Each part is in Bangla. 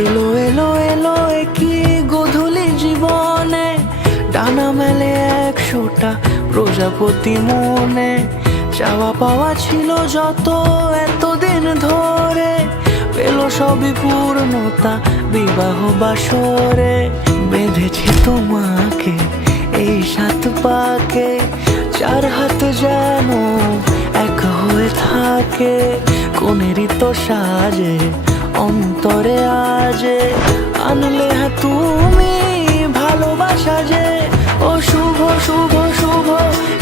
এলো এলো এলো কি গোধূলি জীবনে, ডানা মেলে 100টা প্রজাপতি মনে। চাওয়া পাওয়া ছিল যত এতদিন ধরে, পেল সবই পূর্ণতা বিবাহ বাসরে। বেঁধেছি তোমাকে এই 7 পাকে, 4 হাত যেন এক হয়ে থাকে। কোনেরই তো সাজে অন্তরে আজে, আনলে তুমি ভালোবাসা যে। ও শুভ শুভ শুভ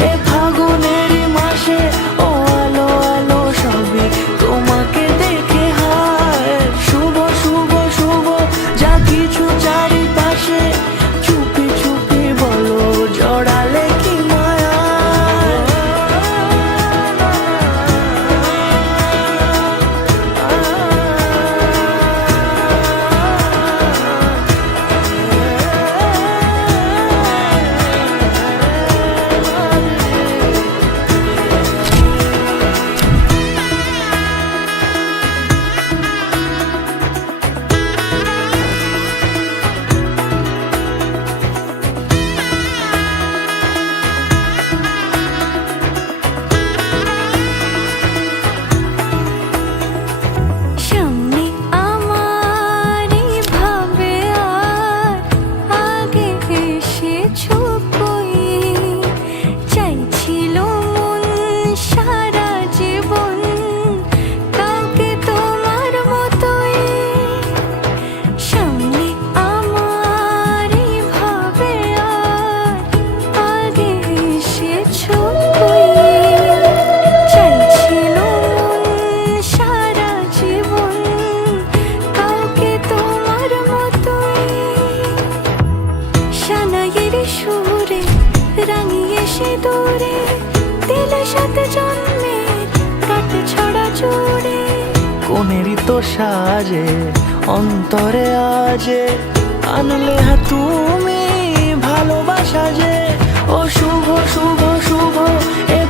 এ ফাগুনেরই মাসে, ও আলো আলো সবই তোমাকে দেখে হায়। শুভ শুভ শুভ যা কিছু চারিপাশে, চুপি চুপি বলো জড়ালে কি মায়া। সুরে রাঙিয়ে সে দূরে, দিলে 7 জন্মের কাট ছড়া জোরে। কোনেরই তো সাজে অন্তরে আজে, আনলে তুমি ভালোবাসা যে। ও শুভ শুভ শুভ এ